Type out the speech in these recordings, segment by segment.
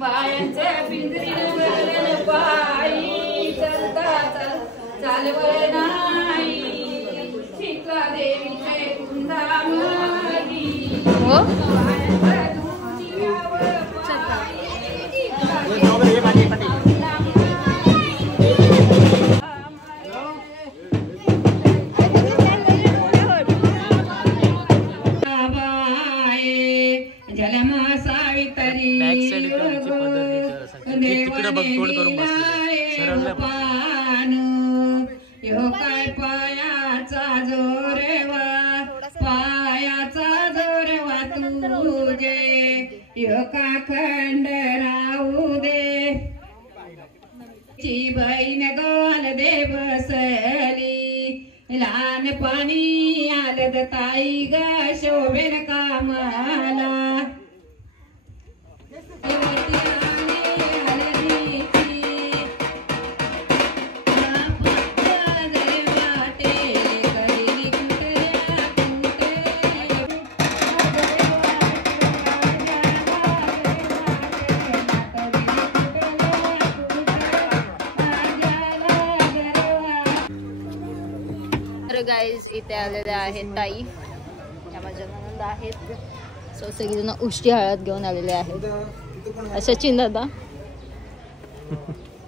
पायांच्या पिंजरीवर पायी चलता चालवर नाही शीतला देवीचे कुंदामागी यो काय पायाचा जोरवा पायाचा जोरवा तुझे यो का खंड राहू दे ची बहीण गोल दे बसली लहान पाणी आलं ताई ग शोभेन कामाला गाईज इथे आलेले आहेत ताई त्या माझ्या नंद आहेत सो सगळेजण उष्टी हळद घेऊन आलेले आहेत सचिन दादा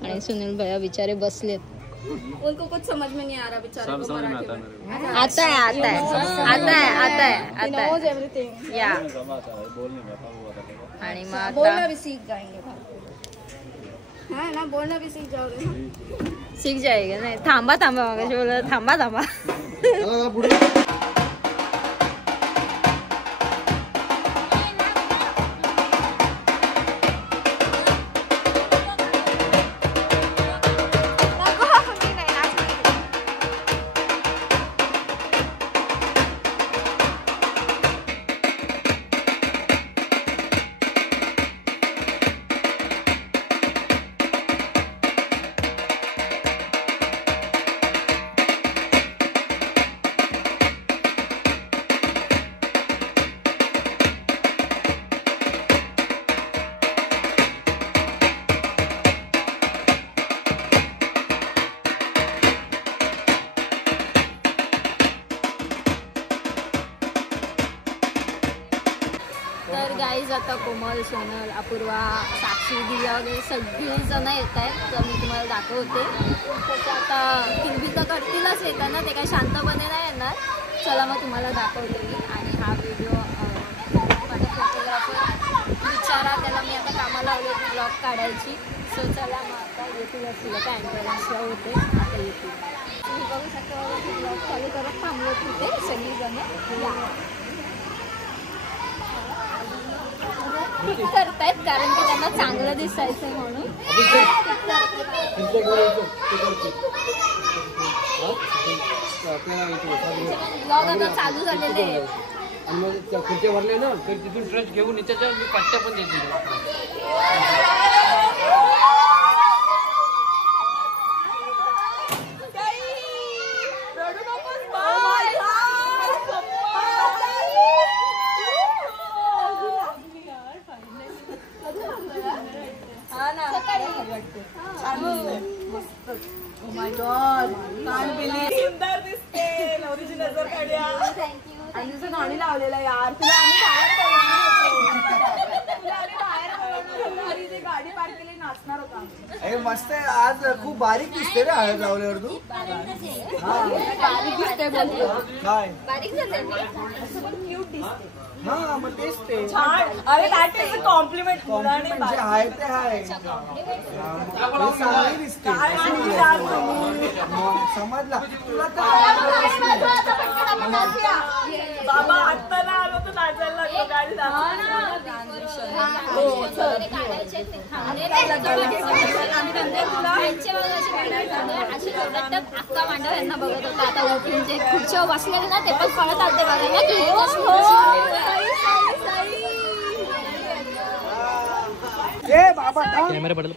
आणि सुनील भैया बिचारे बसलेत उनको कुछ समझ में नहीं आ रहा बेचारे को मराठी आता है knows everything या आणि मग आता बोलना भी सीख जाएंगे हाँ ना बोलना भी सीख जाओगे सीख जाएगा नाही थांबा मगाशी बोलत थांबा तर गाईज आता कोमल सोनल अपूर्वा साक्षी दिया वगैरे सगळीजण येत आहेत तर मी तुम्हाला दाखवते तर आता किलबी तर करतीलच येतं ना ते काही शांतपणे नाही येणार चला मग तुम्हाला दाखवते मी आणि हा व्हिडिओ माझ्या फोटोग्राफर विचारा त्याला मी आता कामाला आलो ब्लॉग काढायची सो चला मग आता येतील असतील आता एंट्रन्सला होते आता येतील तुम्ही बघू शकता ब्लॉग चालू करत थांबलो तिथे सगळीजण ठीक करतायत कारण की त्यांना चांगलं दिसायचं म्हणून ब्लॉग आता चालू झालेले आहेत खुर्च्या भरले ना तर तिथून ट्रस्ट घेऊन याच्यावर मी पट्ट्या पण देते सुंदर दिसते नवरीची नजर काढ्या आणि तुझं गाणी लावलेलं यार तुला आम्ही बाहेर गाडी पार्क केली नाचणार होता मस्त आहे आज खूप बारीक दिसते रे हळद लावल्यावर तू बारीक दिसते काय बारीक झालं क्यूट दिसते हा मग तेच ते छान अरे दॅट इज अ कॉम्प्लिमेंट म्हणजे हाय ते हाय चांगली दिसते समजला तुला बाबा आत्ता ना आलो तर नाचायला लागलो गाडी अक्का मांडव यांना बघत होता आता उठून जे खुर्च्या बसले ना ते पण कळत आले बघायला कॅमेरा बदल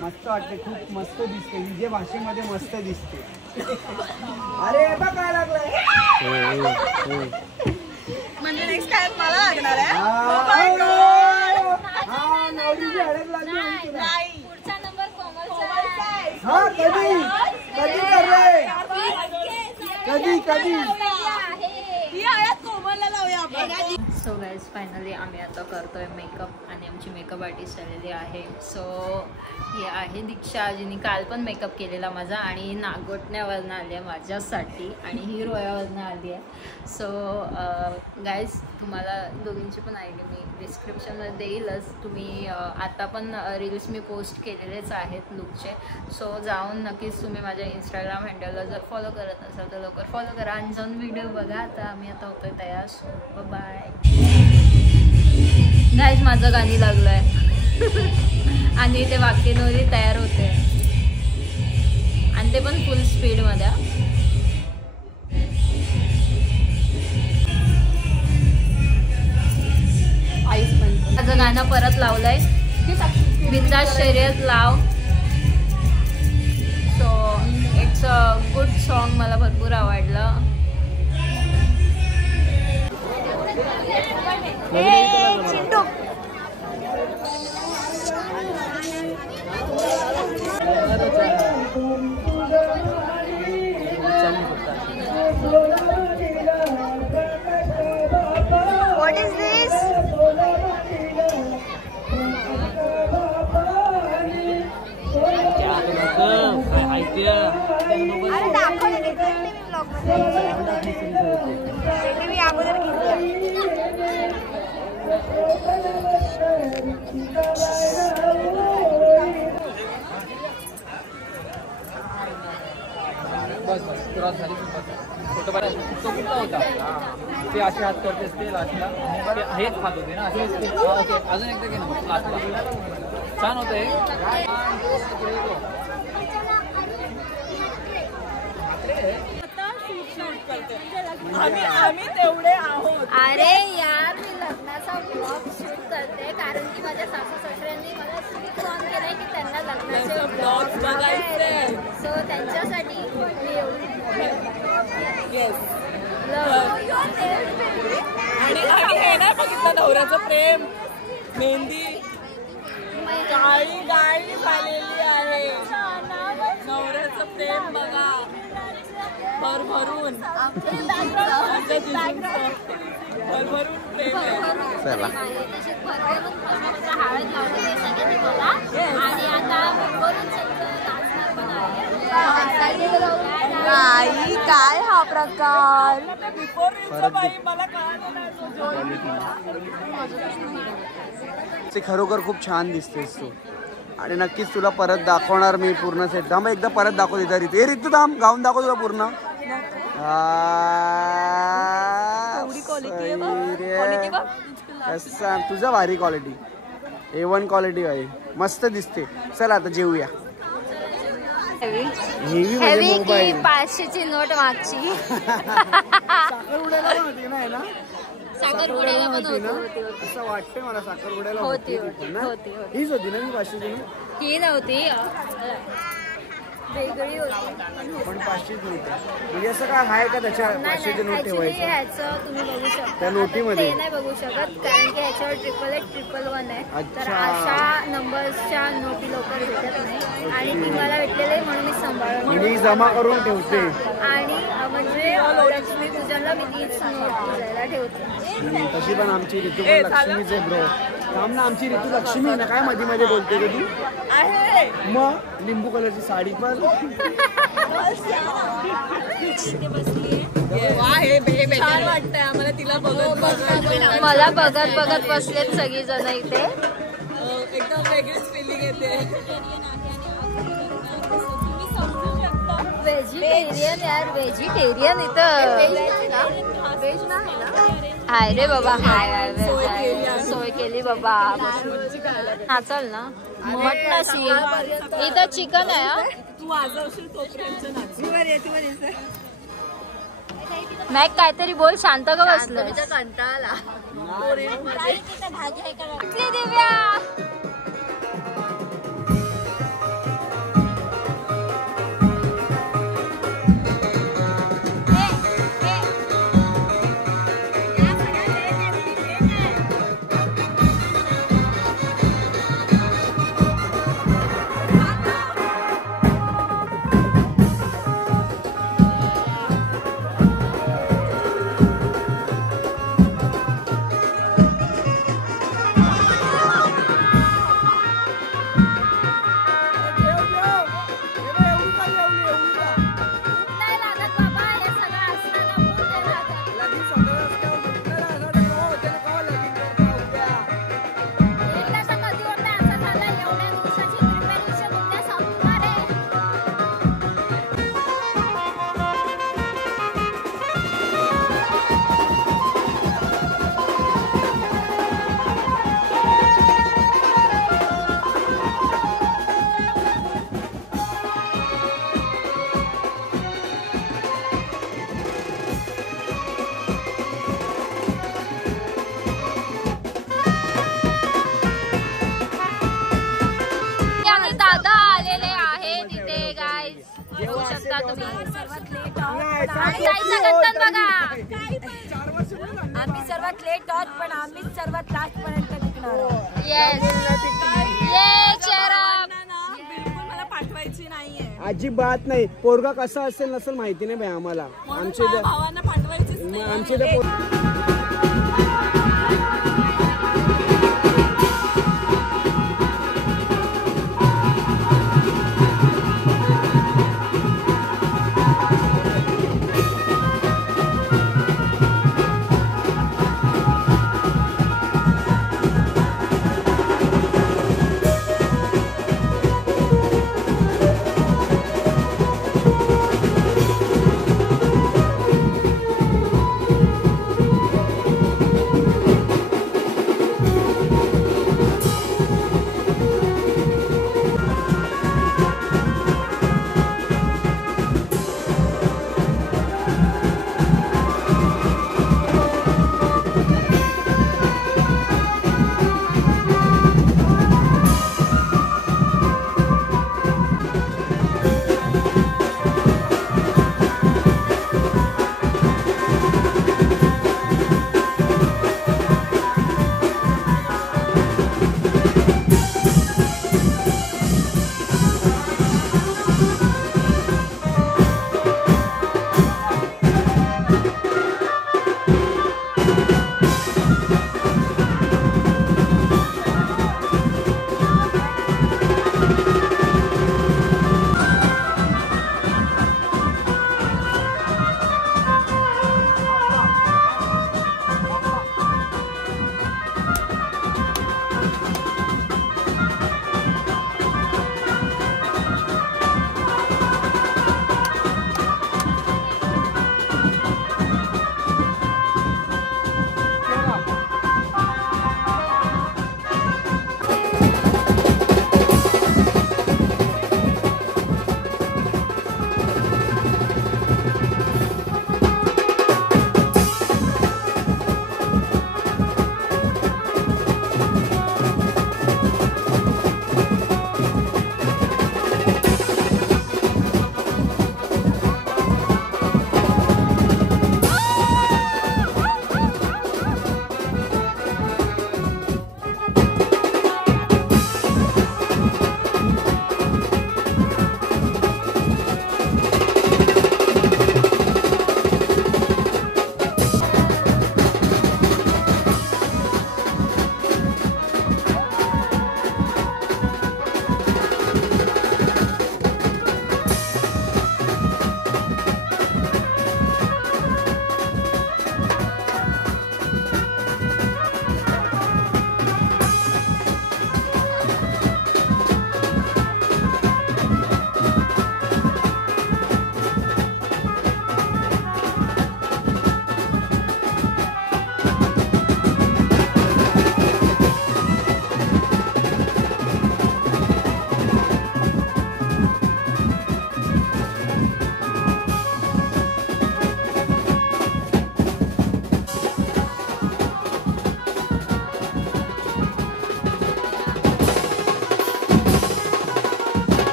मस्त वाटते खूप मस्त दिसते विजय भाषेमध्ये मस्त दिसते अरे बघ काय लागलाय म्हणजे नेक्स्ट टाइम मला लागणार आहे कॉलेजची हळद लागली म्हणून तुला. पुढचा नंबर कोमलचा आहे. हा कधी कधी करले कधी सो गाईज फायनली आम्ही आता करतोय मेकअप आणि आमची मेकअप आर्टिस्ट आलेली आहे. सो ही आहे दीक्षा, जिने काल पण मेकअप केलेला माझा आणि नागोटण्यावरनं आली आहे माझ्यासाठी आणि ही रोयावरनं आली आहे. सो गाईज तुम्हाला दोघींची पण आयडी मी डिस्क्रिप्शनमध्ये देईलच. तुम्ही आता पण रील्स मी पोस्ट केलेलेच आहेत लुकचे. सो जाऊन नक्कीच तुम्ही माझ्या इंस्टाग्राम हँडलला जर फॉलो करत असाल तर लवकर फॉलो करा आणि जाऊन व्हिडिओ बघा. आता आम्ही आता होतोय तयार. So bye guys. माझं गाणी लागलं आहे आणि ते वाक्यनोरी तयार होते आणि ते पण फुल स्पीडमध्ये. माझं गाणं परत लावलंय बिंदास शर्यत लाव. So it's a good song, मला भरपूर आवडलं. Chintu What is this? अरे दाखवलं नाही मी ब्लॉग मध्ये मी अगोदर बस क्रॉस झाली फोटो कुठला होता ते असे हात करतेस ते लास्टला हेच हात होते ना असे. ओके अजून एकदा घे ना लास्टला. छान होतं हे. आम्ही तेवढे आहोत. अरे यार मी लग्नाचा ब्लॉग शूट करते कारण की माझ्या सासू सासऱ्यांनी मला शूट ऑन केलंय की त्यांना लग्नाचे ब्लॉग बघायचे. सो त्यांच्यासाठी मी आणि हे नाही बघितलं नवऱ्याचं प्रेम. मेहंदी काळी गाळी झालेली आहे. नवऱ्याचं प्रेम बघा भरभरून भरभरून प्रेम आहे. चला हळद लावली सगळ्यांनी बोला आणि आता नाही काय हा प्रकार. मला ते खरोखर खूप छान दिसतेस तू आणि नक्कीच तुला परत दाखवणार मी पूर्ण सेट. थांब एकदा परत दाखव तिथं ऋतू. हे ऋतू थांब गाऊन दाखव तुला पूर्ण. तुझा भारी क्वालिटी A1 क्वालिटी आहे. मस्त दिसते. चल आता जेवूया. हेवी की 500ची नोट मागची. साखरपुड्याला पण होती. असं वाटतंय मला साखरपुड्याला होती हीच होती ना. मी 500ची नोट ही नव्हती वेगळी होती पण 500च नव्हती. म्हणजे असं काय आहे का त्याच्या 500ची नोट ठेवायचं ह्याचं तुम्ही बघू शकता त्या नोटीमध्ये. ते नाही बघू शकत कारण की ह्याच्यावर 88811 आहे. तर अशा नंबर्सच्या नोटी लवकर भेटत नाही आणि ती मला भेटलेलं आहे म्हणून मी सांभाळून मी जमा करून ठेवते. आणि म्हणजे लक्ष्मी पूजनला मी तीच नोट पूजायला ठेवते. तशी पण आमची ऋतू पण लक्ष्मीच आहे ब्रो. थांब ना आमची ऋतू लक्ष्मी ना. काय मध्ये मध्ये बोलते का तू. मग लिंबू कलरची साडी पण छान वाटतंय आम्हाला तिला बघत. मला बघत बघत बसलेत सगळी जण इथे. एकदम वेगळीच फिलिंग येते. व्हेजिटेरियन यार व्हेजिटेरियन इथं व्हेज नाही ना. हाय रे बाबा हाय सोय केली बाबा. हा चल ना मटणाची इथं चिकन आहे. तू वाजवशील तोपर्यंत मॅक काहीतरी बोल. शांत का बसलं. कंटाळा दिव्या आणि जायचं गणपत बघा. आम्ही सर्वात लेट आहोत पण आम्ही सर्वात लास्ट पर्यंत टिकणार. येस ये चेहरा बिलकुल मला पाठवायची नाहीये. अजिबात नाही. पोरगा कसा असेल नसेल माहिती नाही बाई आम्हाला. आमचे भावांना पाठवायचीच नाही. आमचे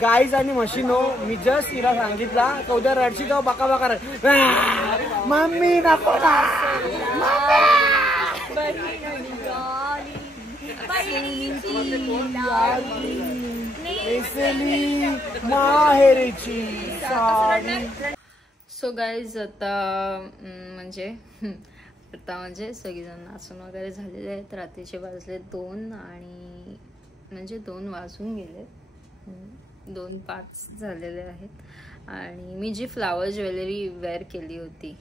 गाईज आणि मशीनो मी जस्ट तिला सांगितला का उद्या रडशी तेव्हा बका बका मम्मी नको ना माहेरीची सो गाईज आता म्हणजे सगळेजण नाचून वगैरे झालेले आहेत. रात्रीचे वाजले 2 आणि म्हणजे 2 वाजून गेले, 2:05 झालेले आहेत. आणि मी जी फ्लावर ज्वेलरी वेअर केली होती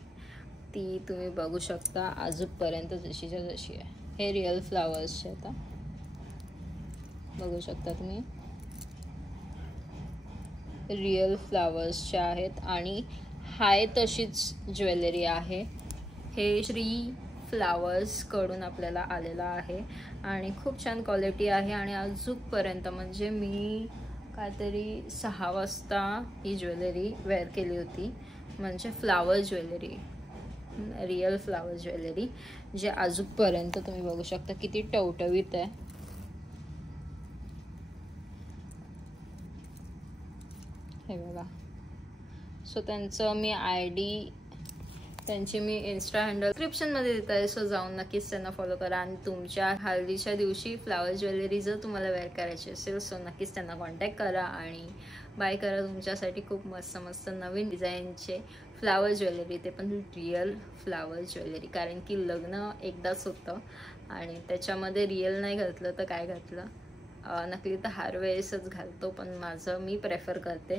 ती तुम्ही बघू शकता आजूपर्यंत जशीच्या जशी आहे. हे रिअल फ्लावर्सचे आता बघू शकता तुम्ही, रिअल फ्लावर्सचे आहेत आणि हाय तशीच ज्वेलरी आहे. हे श्री फ्लावर्स कडून आपल्याला आलेला आहे आणि खूप छान क्वालिटी आहे. आणि अजूनपर्यंत म्हणजे मी काहीतरी 6 वाजता ही ज्वेलरी वेअर केली होती. म्हणजे flower jewellery, real flower jewellery, जे अजूनपर्यंत तुम्ही बघू शकता किती टवटवीत आहे. हे बघा. सो त्यांचं मी ID, त्यांची मी इंस्टा हँडल डिस्क्रिप्शनमध्ये देत आहे. सो जाऊन नक्कीच त्यांना फॉलो करा. आणि तुमच्या हळदीच्या दिवशी फ्लावर ज्वेलरी जर तुम्हाला वेअर करायची असेल सो नक्कीच त्यांना कॉन्टॅक्ट करा आणि बाय करा. तुमच्यासाठी खूप मस्त मस्त नवीन डिझाईनचे फ्लावर ज्वेलरी, ते पण रिअल फ्लावर ज्वेलरी. कारण की लग्न एकदाच होतं आणि त्याच्यामध्ये रिअल नाही घातलं तर काय घातलं, नकली तर हर वेळेसच घालतो. पण मी प्रेफर करते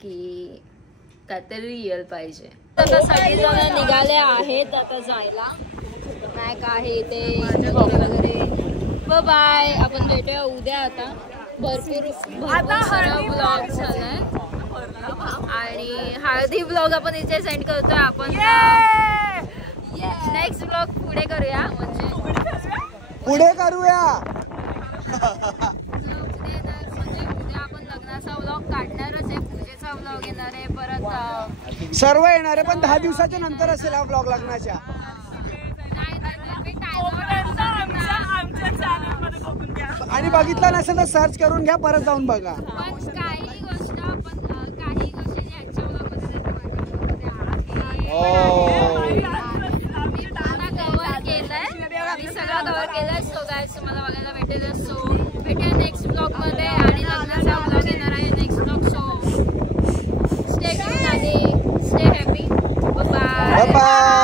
की काहीतरी रिअल पाहिजे. आता सगळेजण निघाले आहेत आता जायला. नाही का आहे ते वगैरे. बाय. आपण भेटूया उद्या. आता भरपूर सारा ब्लॉग झालाय आणि हळदी ब्लॉग आपण इथे सेंड करतोय. आपण नेक्स्ट ब्लॉग पुढे करूया, म्हणजे पुढे करूया. आपण लग्नाचा व्लॉग काढणारच आहे, पूजेचा व्लॉग येणार आहे, परत सर्व येणार आहे. पण 10 दिवसाच्या नंतर असेल हा व्लॉग लग्नाच्या. आणि बघितला नसेल तर सर्च करून घ्या, परत जाऊन बघा. पण काही गोष्ट यांच्या व्लॉगमध्ये कव्हर केलंय, मी सगळं कव्हर केलंय. सो गाईज तुम्हाला बघायला भेटेल. सो भेटूया नेक्स्ट ब्लॉग मध्ये आणि लग्नाचा ब्लॉग येणार आहे next vlog. So stay tuned आणि स्टे हॅपी. Bye bye.